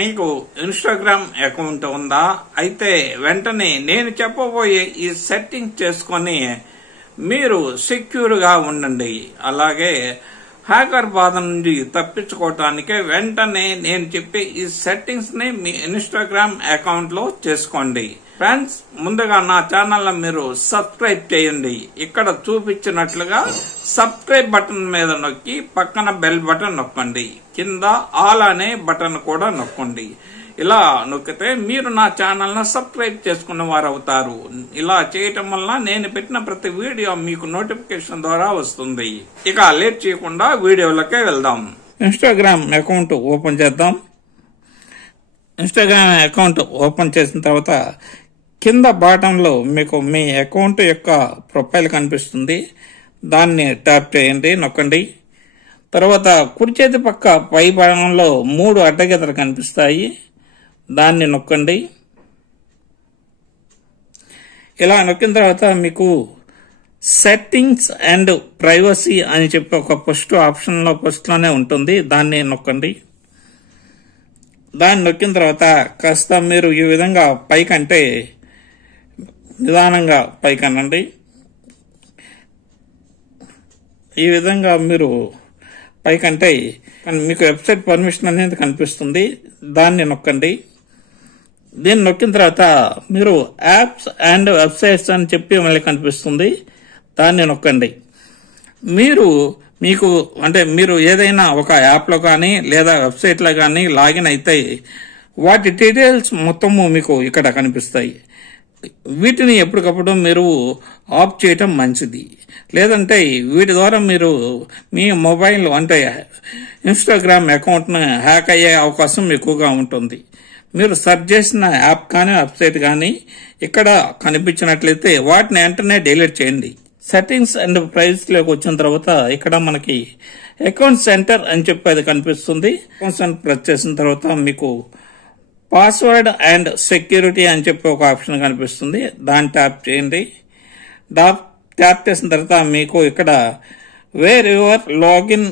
మీకు Instagram account ఉందా? అయితే వెంటనే నేను చెప్పబోయే ఈ సెట్టింగ్ చేసుకొని మీరు సెక్యూర్ గా ఉండండి. అలాగే హ్యాకర్ బాధ నుండి తప్పించుకోవటానికి వెంటనే నేను చెప్పే ఈ సెట్టింగ్స్ ని మీ ఇన్స్టాగ్రామ్ అకౌంట్ లో చేసుకోండి. ఫ్రెండ్స్, ముందుగా నా ఛానల్ లో మీరు సబ్స్క్రైబ్ చేయండి. ఇక్కడ చూపించినట్లుగా సబ్స్క్రైబ్ బటన్ మీద నొక్కి పక్కన బెల్ బటన్ నొక్కండి. కింద ఆల్ అనే బటన్ కూడా నొక్కండి. ఇలా నొక్కితే మీరు నా ఛానల్ ను సబ్స్క్రైబ్ చేసుకున్న వారు అవుతారు. ఇలా చేయటం వల్ల నేను పెట్టిన ప్రతి వీడియో మీకు నోటిఫికేషన్ ద్వారా వస్తుంది. ఇక లేట్ చేయకుండా వీడియోలకే వెళ్దాం. ఇన్స్టాగ్రామ్ అకౌంట్ ఓపెన్ చేద్దాం. ఇన్స్టాగ్రామ్ అకౌంట్ ఓపెన్ చేసిన తర్వాత కింద బాటమ్ లో మీకు మీ అకౌంట్ యొక్క ప్రొఫైల్ కనిపిస్తుంది. దాన్ని ట్యాప్ చేయండి, నొక్కండి. తర్వాత కుడి చేతి పక్క పై భాగంలో 3 అడ్డగీతలు కనిపిస్తాయి. దాన్ని నొక్కండి. ఇలా నొక్కిన తర్వాత మీకు సెట్టింగ్స్ అండ్ ప్రైవసీ అని చెప్పి ఒక ఫస్ట్ ఆప్షన్ లో ఫస్ట్ లోనే ఉంటుంది. దాన్ని నొక్కండి. దాన్ని నొక్కిన తర్వాత కాస్త మీరు ఈ విధంగా పైకంటే నిదానంగా పైకనండి. ఈ విధంగా మీరు పైకంటే మీకు వెబ్సైట్ పర్మిషన్ అనేది కనిపిస్తుంది. దాన్ని నొక్కండి. దీన్ని నొక్కిన తర్వాత మీరు యాప్స్ అండ్ వెబ్సైట్స్ అని చెప్పి మళ్ళీ కనిపిస్తుంది. దాన్ని నొక్కండి. మీరు ఏదైనా ఒక యాప్ లో కానీ లేదా వెబ్సైట్ లో కానీ లాగిన్ అయితే వాటి డీటెయిల్స్ మొత్తము మీకు ఇక్కడ కనిపిస్తాయి. వీటిని ఎప్పటికప్పుడు మీరు ఆఫ్ చేయటం మంచిది. లేదంటే వీటి ద్వారా మీరు మీ మొబైల్ అంటే ఇన్స్టాగ్రామ్ అకౌంట్ ను హ్యాక్ అయ్యే అవకాశం ఎక్కువగా ఉంటుంది. మీరు సెర్చ్ చేసిన యాప్ కానీ వెబ్సైట్ కానీ ఇక్కడ కనిపించినట్లయితే వాటిని వెంటనే డిలీట్ చేయండి. సెట్టింగ్స్ అండ్ ప్రైవసీలోకి వచ్చిన తర్వాత ఇక్కడ మనకి అకౌంట్ సెంటర్ అని చెప్పి అది కనిపిస్తుంది. అకౌంట్ సెంటర్ ప్రెస్ చేసిన తర్వాత మీకు పాస్వర్డ్ అండ్ సెక్యూరిటీ అని చెప్పి ఒక ఆప్షన్ కనిపిస్తుంది. దాన్ని ట్యాప్ చేయండి. ట్యాప్ చేసిన తర్వాత మీకు ఇక్కడ వేర్ యువర్ లాగిన్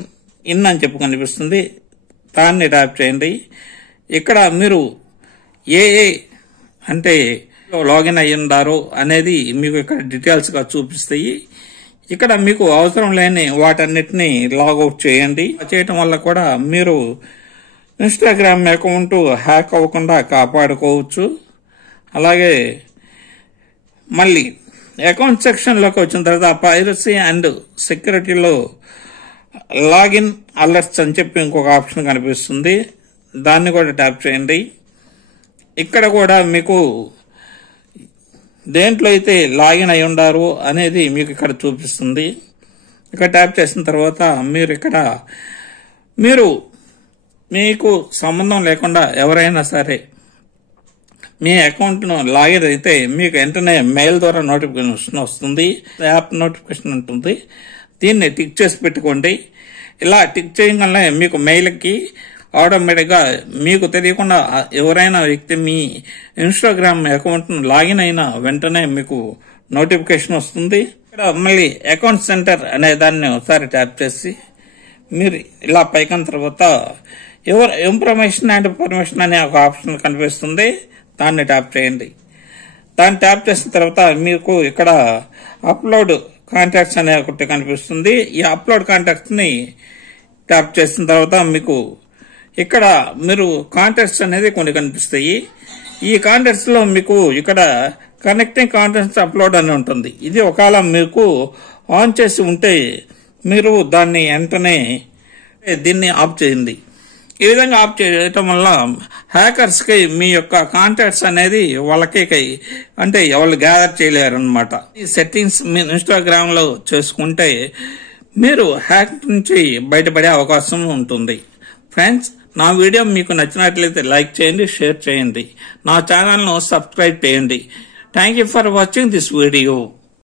ఇన్ అని చెప్పి కనిపిస్తుంది. దాన్ని ట్యాప్ చేయండి. ఇక్కడ మీరు ఏ అంటే లాగిన్ అయ్యి ఉన్నారు అనేది మీకు ఇక్కడ డీటెయిల్స్ గా చూపిస్తాయి. ఇక్కడ మీకు అవసరం లేని వాటన్నిటిని లాగౌట్ చేయండి. చేయటం వల్ల కూడా మీరు ఇన్స్టాగ్రామ్ అకౌంట్ హ్యాక్ అవ్వకుండా కాపాడుకోవచ్చు. అలాగే మళ్ళీ అకౌంట్ సెక్షన్ లోకి వచ్చిన తర్వాత ప్రైవసీ అండ్ సెక్యూరిటీలో లాగిన్ అలర్ట్స్ అని చెప్పి ఇంకొక ఆప్షన్ కనిపిస్తుంది. దాన్ని కూడా ట్యాప్ చేయండి. ఇక్కడ కూడా మీకు దేంట్లో అయితే లాగిన్ అయి ఉండారు అనేది మీకు ఇక్కడ చూపిస్తుంది. ఇక్కడ ట్యాప్ చేసిన తర్వాత మీకు సంబంధం లేకుండా ఎవరైనా సరే మీ అకౌంట్ ను లాగిన్ అయితే మీకు వెంటనే మెయిల్ ద్వారా నోటిఫికేషన్ వస్తుంది. యాప్ నోటిఫికేషన్ ఉంటుంది. దీన్ని టిక్ చేసి పెట్టుకోండి. ఇలా టిక్ చేయగానే మీకు మెయిల్ కి ఆటోమేటిక్ గా మీకు తెలియకుండా ఎవరైనా వ్యక్తి మీ ఇన్స్టాగ్రామ్ అకౌంట్ ను లాగిన్ అయినా వెంటనే మీకు నోటిఫికేషన్ వస్తుంది. ఇక్కడ మళ్ళీ అకౌంట్ సెంటర్ అనే దాన్ని ఒకసారి ట్యాప్ చేసి మీరు ఇలా పైకన తర్వాత ఎవరు ఇన్ఫర్మేషన్ అండ్ పర్మిషన్ అనే ఒక ఆప్షన్ కనిపిస్తుంది. దాన్ని ట్యాప్ చేయండి. దాన్ని ట్యాప్ చేసిన తర్వాత మీకు ఇక్కడ అప్లోడ్ కాంటాక్ట్స్ అనే ఒకటి కనిపిస్తుంది. ఈ అప్లోడ్ కాంటాక్ట్స్ ని ట్యాప్ చేసిన తర్వాత మీకు ఇక్కడ మీరు కాంటాక్ట్స్ అనేది కొన్ని కనిపిస్తాయి. ఈ కాంటాక్ట్స్ లో మీకు ఇక్కడ కనెక్టింగ్ కాంటాక్ట్స్ అప్లోడ్ అని ఉంటుంది. ఇది ఒకవేళ మీకు ఆన్ చేసి ఉంటే మీరు దాన్ని వెంటనే దీన్ని ఆఫ్ చేయండి. ఈ విధంగా ఆఫ్ చేయటం వల్ల హ్యాకర్స్ కి మీ యొక్క కాంటాక్ట్స్ అనేది వాళ్ళకి అంటే ఎవరు గ్యాదర్ చేయలేరు అనమాట. ఈ సెట్టింగ్స్ మీ ఇన్స్టాగ్రామ్ లో చేసుకుంటే మీరు హ్యాక్ నుంచి బయటపడే అవకాశం ఉంటుంది. ఫ్రెండ్స్, నా వీడియో మీకు నచ్చినట్లయితే లైక్ చేయండి, షేర్ చేయండి, నా ఛానల్ ను సబ్స్క్రైబ్ చేయండి. Thank you for watching this video.